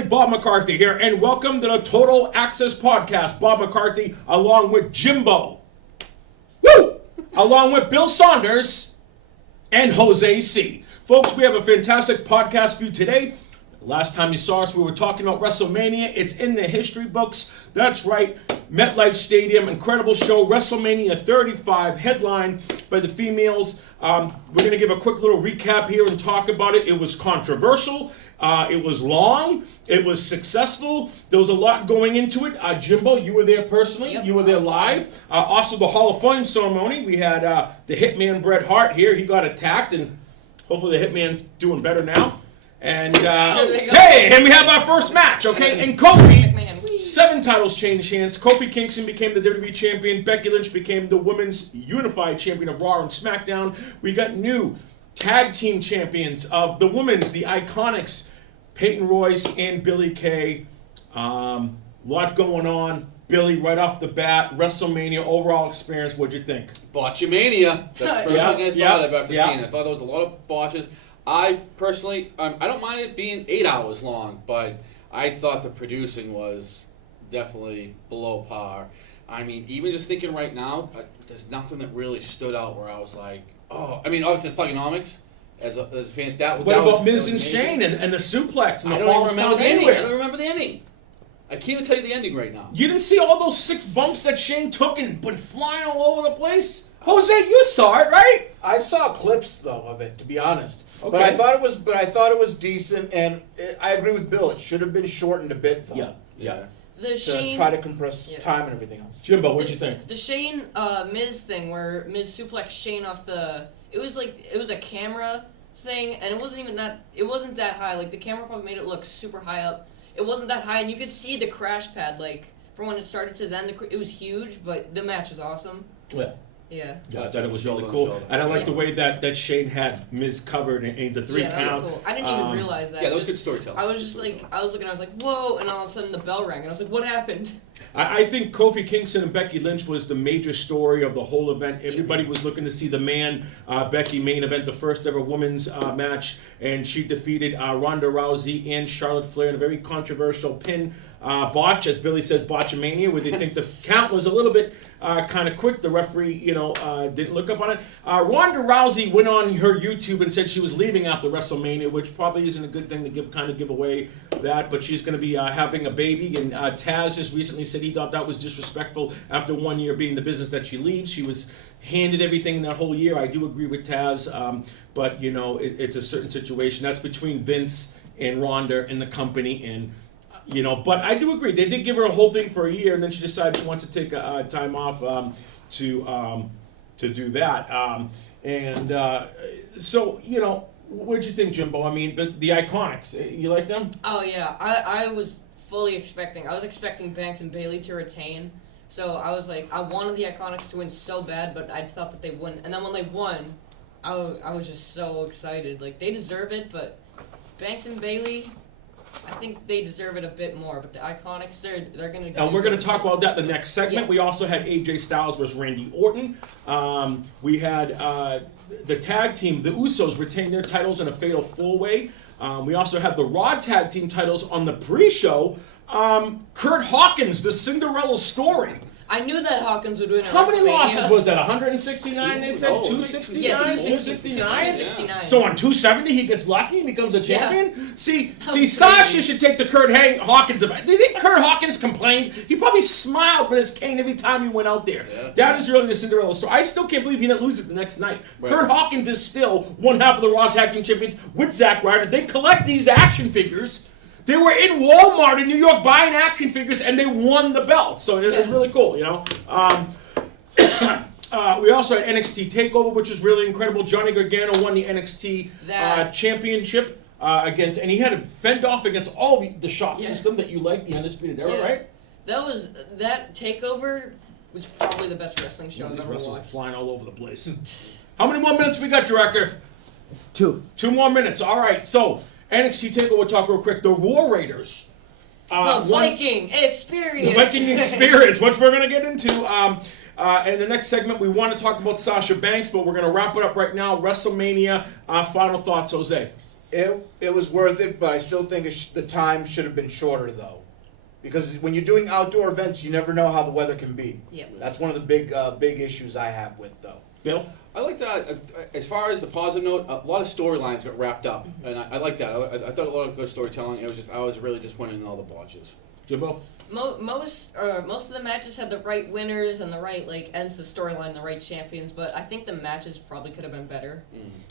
everybody, Bob McCarthy here, and welcome to the Total Access Podcast. Bob McCarthy, along with Jimbo. Woo! Along with Bill Saunders and Jose C. Folks, we have a fantastic podcast for you today. Last time you saw us, we were talking about WrestleMania. It's in the history books. That's right. MetLife Stadium, incredible show. WrestleMania 35, headlined by the females. We're going to give a quick little recap here and talk about it. It was controversial. It was long. It was successful. There was a lot going into it. Jimbo, you were there personally. Yep, you were there live. Also, the Hall of Fame ceremony. We had the Hitman Bret Hart here. He got attacked, and hopefully the Hitman's doing better now. And hey, and we have our first match, okay? And Kofi, 7 titles changed hands. Kofi Kingston became the WWE champion. Becky Lynch became the women's unified champion of Raw and SmackDown. We got new tag team champions of the women's, the Iconics, Peyton Royce and Billie Kay. Lot going on. Billy, right off the bat, WrestleMania overall experience. What'd you think? Botchamania. That's the first thing I thought of after seeing it. I thought there was a lot of botches. I personally, I don't mind it being 8 hours long, but I thought the producing was definitely below par. I mean, even just thinking right now, there's nothing that really stood out where I was like, oh, I mean, obviously Thugonomics as a fan. What about Miz and Shane and the suplex and the falls down anywhere? I don't remember the ending. I can't even tell you the ending right now. You didn't see all those 6 bumps that Shane took and went flying all over the place? Jose, you saw it, right? I saw clips though of it, to be honest. Okay. But I thought it was decent, and I agree with Bill. It should have been shortened a bit, though. Yeah. To try to compress time and everything else. Jimbo, what'd you think? The Shane Miz thing where Miz suplexed Shane off the. It was a camera thing, and it wasn't that high. Like the camera probably made it look super high up. It wasn't that high, and you could see the crash pad. Like from when it started to then, it was huge, but the match was awesome. Yeah. Yeah. I thought it was really cool. And I like the way that Shane had Miz covered in the 3 count. Yeah, that was cool. I didn't even realize that. Yeah, that was good storytelling. I was just like, I was like, whoa, and all of a sudden the bell rang, and I was like, what happened? I think Kofi Kingston and Becky Lynch was the major story of the whole event. Everybody was looking to see the man, Becky main event, the first ever women's match, and she defeated Ronda Rousey and Charlotte Flair in a very controversial pin botch, as Billy says, botchamania, where they think the count was a little bit kind of quick. The referee, didn't look up on it. Ronda Rousey went on her YouTube and said she was leaving after WrestleMania, which probably isn't a good thing to give away that, but she's going to be having a baby, and Taz just recently said he thought that was disrespectful after 1 year being the business that she leaves. She was handed everything in that whole year. I do agree with Taz, but it's a certain situation. That's between Vince and Ronda and the company, and but I do agree. They did give her a whole thing for a year, and then she decided she wants to take time off to do that. So what'd you think, Jimbo? I mean, but the Iconics, you like them? Oh yeah, I was fully expecting. I was expecting Banks and Bayley to retain. So I was like, I wanted the Iconics to win so bad, but I thought that they wouldn't. And then when they won, I was just so excited. Like they deserve it, but Banks and Bayley, I think they deserve it a bit more, but the Iconics, they're going to... And we're going to talk about that in the next segment. Yeah. We also had AJ Styles versus Randy Orton. We had the tag team, the Usos, retain their titles in a fatal 4-way. We also had the Raw tag team titles on the pre-show. Kurt Hawkins, the Cinderella story. I knew that Hawkins would win. How many losses was that? 169, they said? 269? Yeah, 269? 269. So on 270, he gets lucky and becomes a champion? Yeah. See, Sasha should take the Kurt Hawkins event. Do you think Kurt Hawkins complained? He probably smiled with his cane every time he went out there. Yeah. That is really the Cinderella story. I still can't believe he didn't lose it the next night. Right. Kurt Hawkins is still one half of the Raw Tag Team Champions with Zack Ryder. They collect these action figures. They were in Walmart in New York buying action figures, and they won the belt. So it was really cool, We also had NXT TakeOver, which was really incredible. Johnny Gargano won the NXT championship and he had to fend off against all the shot system that you like, the Undisputed Era, right? That TakeOver was probably the best wrestling show I've ever watched. These wrestlers are flying all over the place. How many more minutes we got, Director? 2. 2 more minutes. All right, so... NXT TakeOver talk real quick. The War Raiders. The Viking Experience. The Viking Experience, which we're going to get into. In the next segment, we want to talk about Sasha Banks, but we're going to wrap it up right now. WrestleMania. Final thoughts, Jose. It was worth it, but I still think the time should have been shorter, though. Because when you're doing outdoor events, you never know how the weather can be. Yep. That's one of the big issues I have with, though. Bill? I like that. As far as the positive note, a lot of storylines got wrapped up, and I like that. I thought a lot of good storytelling. I was really disappointed in all the botches. Jimbo? Most of the matches had the right winners and the right ends the storyline, the right champions. But I think the matches probably could have been better.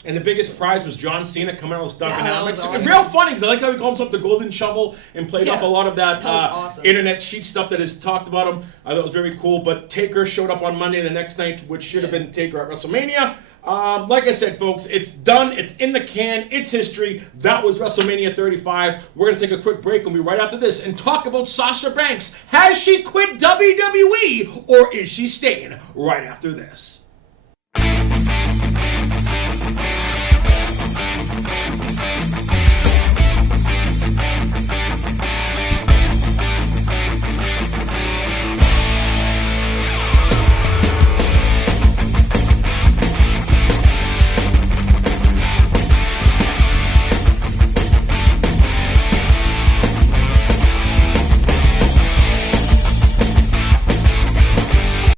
And the biggest surprise was John Cena coming out with Duncan Yeah, that Allen. was It's awesome. real funny because I like how he called himself the Golden Shovel and played Yeah, off a lot of that, that was awesome. internet sheet stuff that is talked about him. I thought it was very cool. But Taker showed up on Monday the next night, which should have been Taker at WrestleMania. Like I said, folks, it's done. It's in the can. It's history. That was WrestleMania 35. We're going to take a quick break and we'll be right after this and talk about Sasha Banks. Has she quit WWE or is she staying? Right after this.